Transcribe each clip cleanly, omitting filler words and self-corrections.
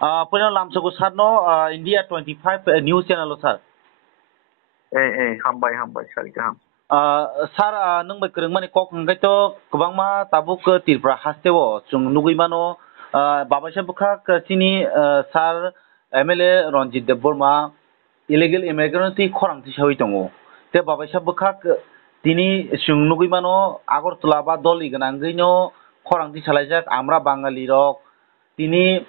Punya lamsaku sarno India 25 news channel sar. Hambai sari kaham. Sar nung bai kereng mani kok ngai to kubang ma tabuk ke tirpra hastewo chung nugui mano babasa bukha ke sini sar MLA Ranjit Deborma illegal immigrant ti khorang ti sawi tongo. Te babasa bukha tini chung nugui mano Agartala ba dol iganangai no khorang ti salajak amra Bangali rok tini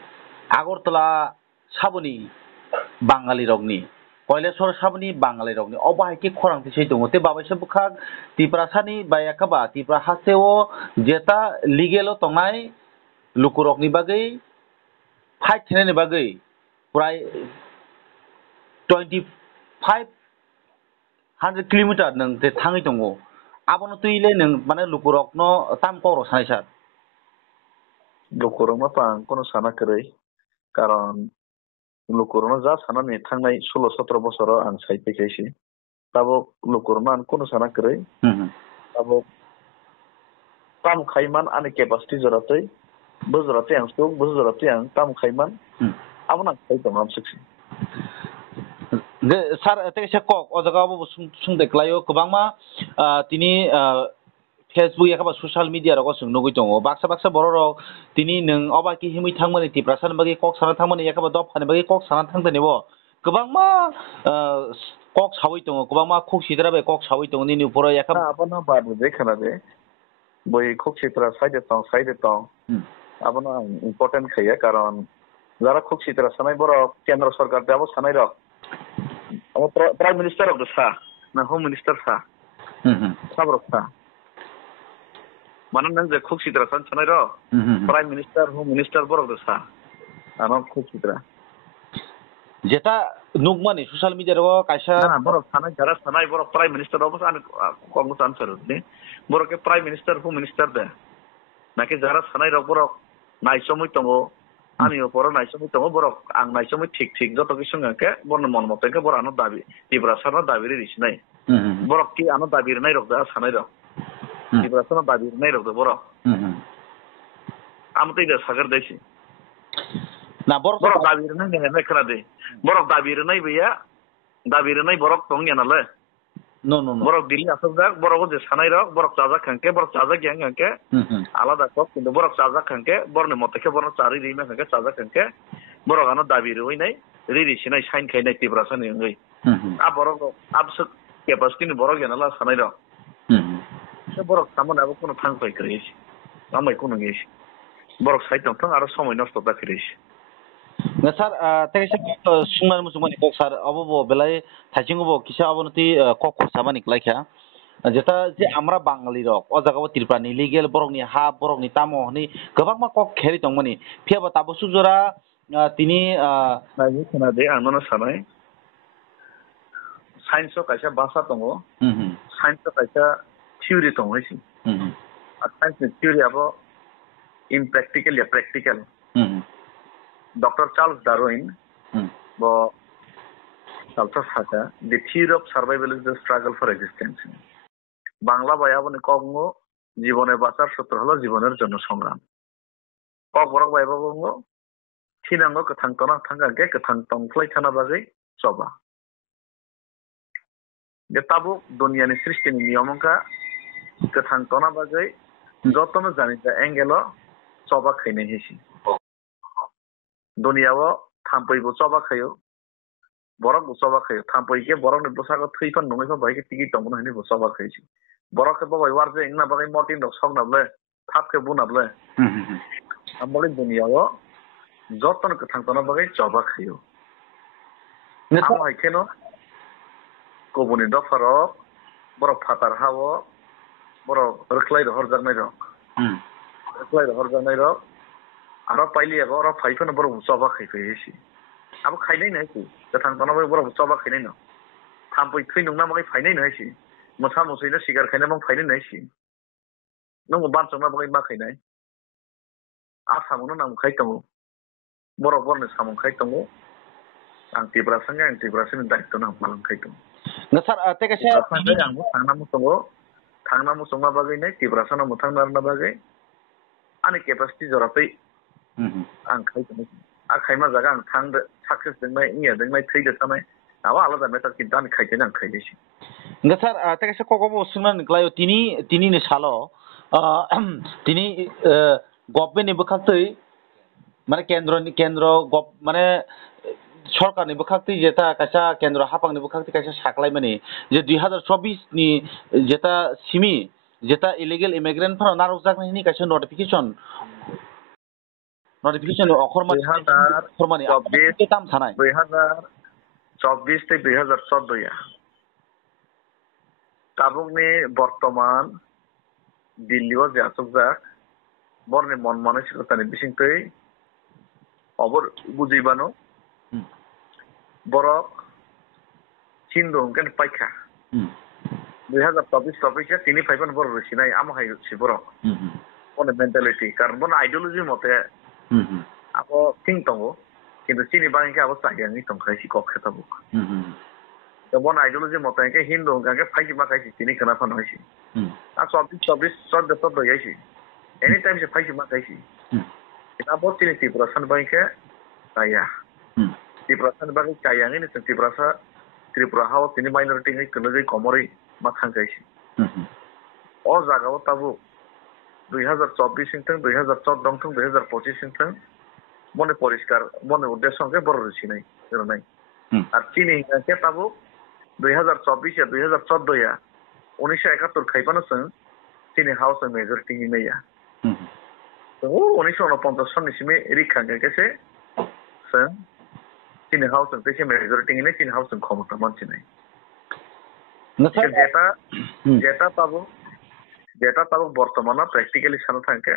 Agartala sabuni Bangali rokni Koileswar sabni Bangali rokni oba ke khorang ti sei tongo te babasa bukha tipra sani bayakaba tipra haseo jeta legal tongnai lukurokni bagai fight thenani bagai prai 2500 kilometer nang te thangai tongo abono tuile nang mane lukurok no tam koro sanai sar Lukurok ma pang kono sana kerai karon lukurok ja sana ni thangnai 16-17 bosoro ang site kaisi tabo lukurok man kono sana kerai tabo tam khaiman ani capacity joratei bujorate ang stuk bujorate ang tam khaiman abona khai tomam siksi sar te se kok o jaga bo sung deklayo kubangma tini Facebook yakaba social media rok sung nugui tongo baksa boro rok tini nang oba ki himui thangmani tiprasan bagi kok sana thangmani yakaba dop phani bagi kok sana thangtani bo kubangma kok sawi tongo kubangma khok sidra bai kok sawi tongo ni pura yakaba abona baru dekhana de boi khok sitra side tong abona important khaya karon jara khok sitra sanai boro kendra sarkar dabo sanai rok prime minister of the sa na home minister sa sabrok sa manan nang je khok sitra san sanai ro prime minister home minister borok the sa ano khok sitra jeta nugmani social media ro kaisa na borok sanai jara sanai borok prime minister obos an kong tan sar ni borok ke prime minister home minister de nake jara sanai ro borok naisomui tongo ani opor naisomui tongo borok ang naisomui ঠিক joto ki sunga ke borno mon mote ke bor ano dabi tibra sarna dabi ri sinai borok ki ano dabi nai rok da sanai rok tibra sarna dabi nai rok da borok amte ida sagar deisi na borok dabi nai ne khana de borok dabi nai biya dabi nai borok tong yana le no borok dili asok da borok je sanai rok borok chaja khanke borok chaja gyang khanke alada kok কিন্তু borok chaja khanke borne mote ke borok chari ri me khanke chaja khanke borok ano dabi ri nai ri sinai sain khainai tibra san ngai a borok absuk capacity ni borok yana la sanai rok se borok samon abo kono thang pai kris amai kono gesi borok sai tong aro সময় নষ্ট da kris na sar te se sungman musumani kok sar abo bo belai thajingo bo kisa abonoti kok samani klaikha যেটা যে আমরা বাঙালি rock ও জায়গাও ত্রিপুরানি legal বরকনি হা বরকনি তামো ni गोबां मा कक खेरि दंमोनि फेबा ताबो सुजरा तिनि नायनि खोना दे आंनो सानाय साइन्स कायसा भाषा दङ साइन्स कायसा थियोरि दङ हैसि साइन्स थियोरि आबो practical Dr. Charles Darwin bo salsa saka the theory of survival is the struggle for existence Bangla বয়াবনি কগো জীবনের বাঁচার সূত্র হলো জীবনের জন্য সংগ্রাম কক বরক বাইবাবো থিনাঙ্গো গোথাং তনা থাঙ্গাকে গোথাং তংफ्लाय थाना बागै सबा जे ताबुक दुनियानि सृष्टिनि नियमका गोथां तना बागै जतनो जानिजा एंगेलो सबा खैने हेसि दुनियाव थाम्पैबो सबा खयो बरक सबा खयो थाम्पैके बरक नि बसाको थैफन नङैफा बायके टिकि दंगन हैनि सबा खैसि बरक के बाय वारजे इंना बागै मटिन दक सगनाबले थापके बुनाबले हमबले दुनियाव जतन गोथां तना बागै सबा खयो आम हायकेनो गुबुननि दफाराव बरफ फातार हावो बरफ रोख्लाय हरजानाय रक रोख्लाय हरजानाय रक आरो पाइलियाबो आरो फाइफोन बरफ सबा खैफैसि आबो खायनाय नहैसि गोथां तनाबो बरफ सबा खैनाय न थाम्पै थै नंना मागै फायनाय नहैसि मोसा मोसैनो सिगार खायनाय मां फायनाय नहैसि नंगो बानसंना बागै मा खैनाय आसामनो नाम खाय दङ बरफ बरनो सामं खाय दङ आं तिब्रासनि दायित्व नाम मालां खाय दङ नसर तेकसे आंबो थांना मुसंगा बागै नै तिब्रासना मोथां नारना बागै आनि केपासिटी जरातै आं खाय दङ खायमा जागा आं थांदो साक्सेस जोंनाय इया जोंनाय थैदो थानाय माबा आलादा मेटार किन्तु आं खायदों आं खायदोसै Nga sir, teka sa kokobo sungan klayo tini ni salo tini government ni bukhaktui মানে কেন্দ্র মানে সরকারনি বখাক্তি যেটা কাইসা কেন্দ্র হাপাংনি বখাক্তি কাইসা সাকলাই মানে যে 2024 ni যেটা সিমি যেটা ইলিগেল ইমিগ্রেন্ট ফর নারকজাকনি ni কাইসা নোটিফিকেশন অখরমানি অখরমানি দাম থানায় 2024 থেকে 2014 কাবুকনি বর্তমান দিল্লিও যে আসুকজাক বরনি মন মানসিকতানি বিসিংতৈ অবর বুঝিবানো বরক চিন্দো কেন পাইখা 2024 তিনি ফাইবান বড় রয়েছি নাই আমহাই হচ্ছে বড় মনে মেন্টালিটি কারণ বন আইডিওলজি মতে আবো থিং দङ কিন্তু চিনি বাঙিকে আবো চাহিয়ানি দंखायसि কক্ষেতাবুক বন আইডিওলজি মতে কে হিন্দু গাকে ফাইসি মাকাইসি তিনি কেনা ফান হইছি আর 24 দয়াইছি এনি টাইম সে ফাইসি মাকাইসি এটা বড় তিনি ত্রিপুরা সান বাঙিকে চাইয়া ত্রিপুরা সান বাঙি চাইয়ানি নি ত্রিপুরা হাও তিনি মাইনরিটি নি কনজै কমरै मा थांगायसि अ जागाव ताबु 2024 सिंथं 2014 थं 2025 सिंथं मने परिष्कार मने उद्देश्य के बर रसिनाय जरनाय আর চিনি के ताबु 2024 या 2014 या 1971 खाइबानो सं चिनी हाउस मेजॉरिटी नि नया तो 1949 सननि सिमे रिखांगे केसे सं चिनी हाउस पेसे मेजॉरिटी नि चिनी हाउस खमता मानसिनाय যেটা পাবো বর্তমানে প্র্যাকটিক্যালি সানো থাকে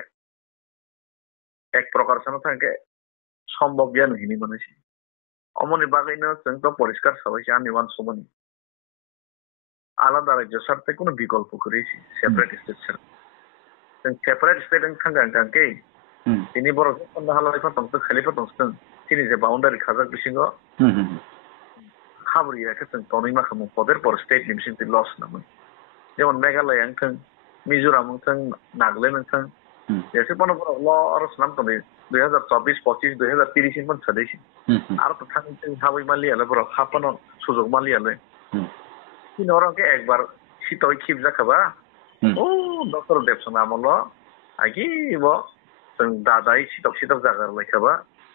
এক প্রকার সানো থাকে সম্ভব জ্ঞান হিনি মানেছি অমনি বাগাইনো जों তো পরিষ্কার সবাইছে আমি ওয়ান সমনি আলাদা রাজ্য সাথে কোনো বিকল্প করেছি সেপারেট স্টেট ছাড়া जों সেপারেট স্টেট থাঙ্গাঙ্গাঙ্কে তিনি বড় কোন হালাইফা তংতো খালিফা তংতো তিনি যে বাউন্ডারি খাজাক বিসিঙ্গ খাবরিয়া কে जों তনি মাখামু পদের পর স্টেট নিমসিন তি লস নামে যেমন মেঘালয় আংথং মিজোরাম আংথং নাগাল্যান্ড আংথং এসে পন ল আর নাম তো 2024 25 2030 সিন পন ছাদেছি আর তো থাংতে হাবই মালিয়ালে বড় খাপানো সুযোগ মালিয়ালে তিন ওরকে একবার শীতই খিপ জাখাবা ও ডক্টর দেবসন আমল আগিব जों দাদাই শীতক জাগার লেখাবা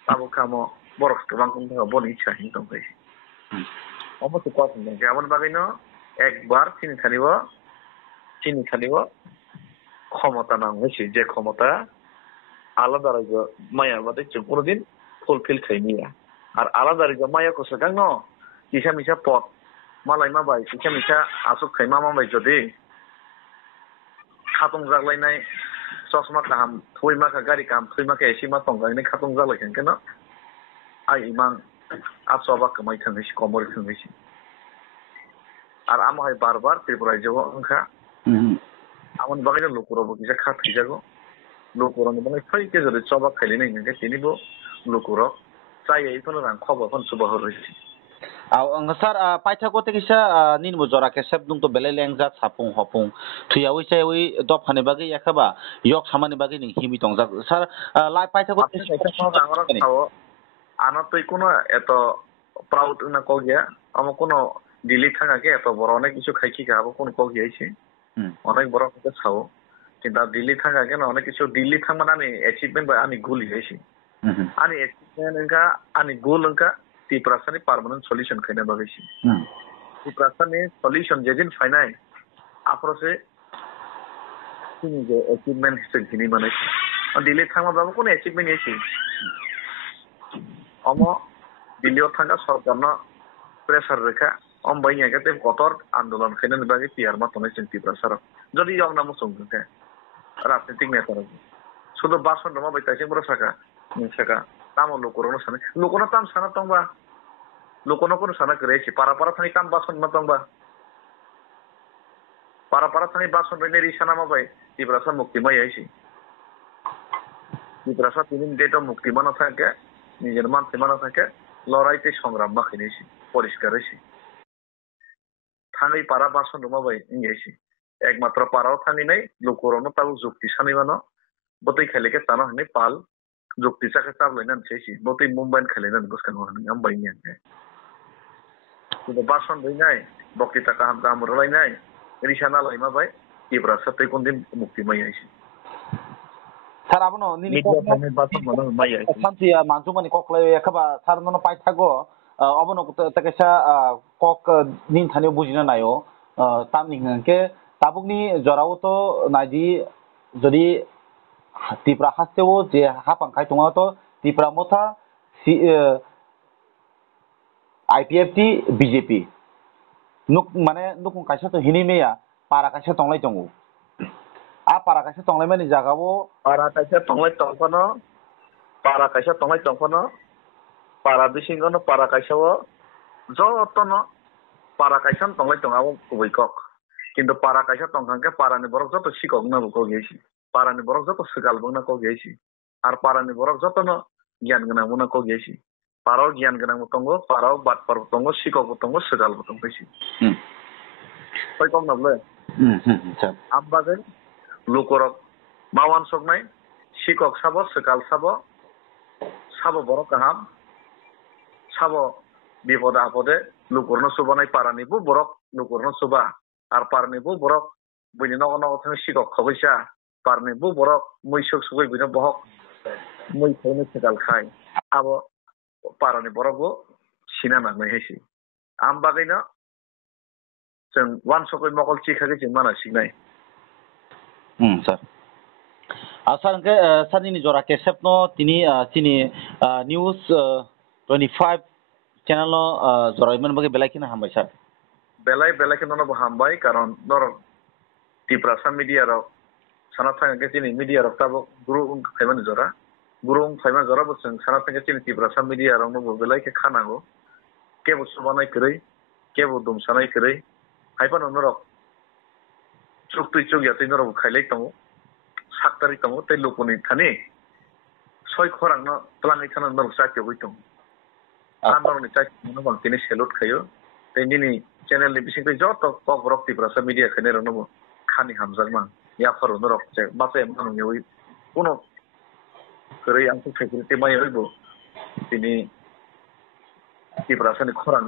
তাবো কামো বড় গোবাं কোন বনি ইচ্ছা হিন দंखायसि অবশ্য কথা নেই যেমন বাগাইনো একবার চিনি খানিব ক্ষমতা নাম হয়েছে যে ক্ষমতা আলাদা রাজ্য মায়া বাদে কোনোদিন ফুলফিল খাইনিয়া আর আলাদা রাজ্য মায়া কষ্ট গাং ইসা মিসা পথ মালাই মাবাই ইসা মিসা আসুক খাইমা মাবাই যদি খাতং জাগলাইনাই চশমা কাহাম থই মাখা গাড়ি কাহাম থই মাখা এসি মা তंगायनाय খাতং জাগলাইखां কেন আই ইমান আছবা কমাই থাंगैसि কমরে থাंगैसि আর আমহাই বারবার ত্রিপুরা রাজ্য अंखा আমন বাগাইনা লোকরাবো কিসা খাথি যাগো লোকরানো বাগাই ফাই কে যদি চবা খাইলেনাই নকে তিনিবো লোকরা চাইयै ফন রাং খবর ফন সুবাহ রইছি Aw ang sar paithago te kisa nin mo jora ke sab dung to beleleng jat sapung hopung thuyawi chaiwi dop hane bagi yakaba yok samani bagi ni himi tong jak sar lai paithago te আনা তো কোনো এত proud না কো গিয়া আমার কোনো দিল্লি থাকাকে এত বড় অনেক কিছু খাইছি খাবো কোন কো গিয়েছে অনেক বড় কথা খাও কিন্তু দিল্লি থাকাকে না অনেক কিছু দিল্লি থাকমান আমি অ্যাচিভমেন্ট বা আমি গোল হয়েছি আমি অ্যাচিভমেন্ট এঙ্কা আমি গোল এঙ্কা ত্রিপুরাসানি পার্মানেন্ট সলিউশন খাইনা বাগেছি ত্রিপুরাসানি সলিউশন যেদিন ফাইনাই আফরসে তিনি যে অ্যাচিভমেন্ট হিসেবে যিনি মানে দিল্লি থাকমা বাবু কোন অ্যাচিভমেন্ট হয়েছে অম দিল্লিও থাকা সরকার প্রেসার রেখা অম বাইকে কঠোর আন্দোলন খাইনানি বাকি পিয়ার মাতনে जों ত্রিপুরা যদি ইয়ং নাম সঙ্গে রাজনৈতিক নেতারা শুধু বাসন নমা বাইতাইছে বড় শাখা শাখা তাম লোকরনো সানে লোকনো তাম সানা তংবা লোকনো কোন সানা করেছি পারা থানি তাম বাসন না তংবা পারা থানি বাসন বেনেরি সানা মাবাই ত্রিপুরা মুক্তিময় আইছি ত্রিপুরা তিনি ডেট মুক্তি মানা থাকে নিজের মানতে মানা থাকে লড়াইতে সংগ্রাম মাখিনেছি পরিষ্কার হয়েছি থানি পারা বাসন নমাবাই ইংরেছি একমাত্র পারাও থানি নাই লোকরনো তাও যুক্তি সানি মানো বতই খেলেকে তানো হানি পাল যুক্তি চাকে চাবলাইনাनै সেছি বতই মুম্বাই খেলাইনাनै গোসকানো হানি আমবাইনি আনকে কিন্তু বাসন দইনাই বক্তৃতা কাহাম কাহাম রলাইনাই রিসানা লাইমাবাই ইব্রা সাথে কোনদিন মুক্তি মাই আইছি স্যার আবনো নিনি মিডিয়া ফাইনাল বাসন মনে মাই আইছি সান্তিয়া মানসুমানি ককলাই একাবা স্যার ননো পাই থাগো অবনো তাকেসা কক নিন থানিও বুঝিনা নাयो তামনি হংকে তাবুকনি জরাও তো নাইদি যদি ত্রিপুরা হাসতেও যে হাপাংখাই দङ তো ত্রিপুরা মথা आईपीएफटी बीजेपी नुक माने नुकुं काइसा तो हिनि मेया पारा काइसा तंगलाय दङ आ पारा काइसा तंगलाय माने जागावो पारा काइसा तंगलाय तंफनो पारा बिसिंगनो पारा काइसावो जतनो पारा काइसान तंगलाय तंगावो कुबैकक किन्तु पारा काइसा तंखांके पारानि बरक जत सिकक नाबो को गेसि पारानि बरक जत सगालबंना को गेसि आर पारानि बरक जतनो गियान गोनांबो को गेसि पाराव गियान गोनांबो दंगो पाराव बातपारबो दंगो सिककबो दंगो सगालबो दंगोसि फै कम नाबले आमबागे लुकरक मावान सकनाय सिकक साबो सगाल साबो बरक गाहाम साबो বিপদ আপদে লুকরনো সুবানাই পারানিবো বরক লুকরনো সুবা আর পারনিবো বরক বইনি নগ নগ থাকি সিকক খবৈসা পারনিবো বরক মৈসক সুগৈ বইনো বহক মই খাইनो সেগাল খাই আবো পারানি বরকबो सिना नांनाय हैसि आम बागैनो जों वान सकै मकल चिखागे जों माना सिगनाय सर आसार के सानिनि जरा केसेपनो तिनि तिनि न्यूज 25 चैनल जरायमन बगे बेलायखिना हामबाय सर बेलायखिना नबो हामबाय कारण नर टिप्रासा मीडिया रो साना थांगे तिनि मीडिया रो ताबो गुरु खायमान जरा गुरु खायमान जरा बसं साना थांगे तिनि टिप्रासा मीडिया रो नबो बेलायखे खानांगो केबो सुबानाय करै केबो दुमसानाय करै हायफान नर चुक्ति चुगियातै नर खायलाय दङ साक्तारि दङ तै लोकनि थानि सय खरांनो प्लानै थाना नर साक्य होय दङ आन्दरनि चाइनो बांसिनै सेलुट खायो तेनिनि चेनेलनि बिसिंखै जत कक रक टिप्रासा मीडिया खने रनबो खानि हामजागमा या फरनो रक जे बासे माननियै कोनो करै आंखौ फेसिलिटि माय होयबो तिनि टिप्रासानि खरां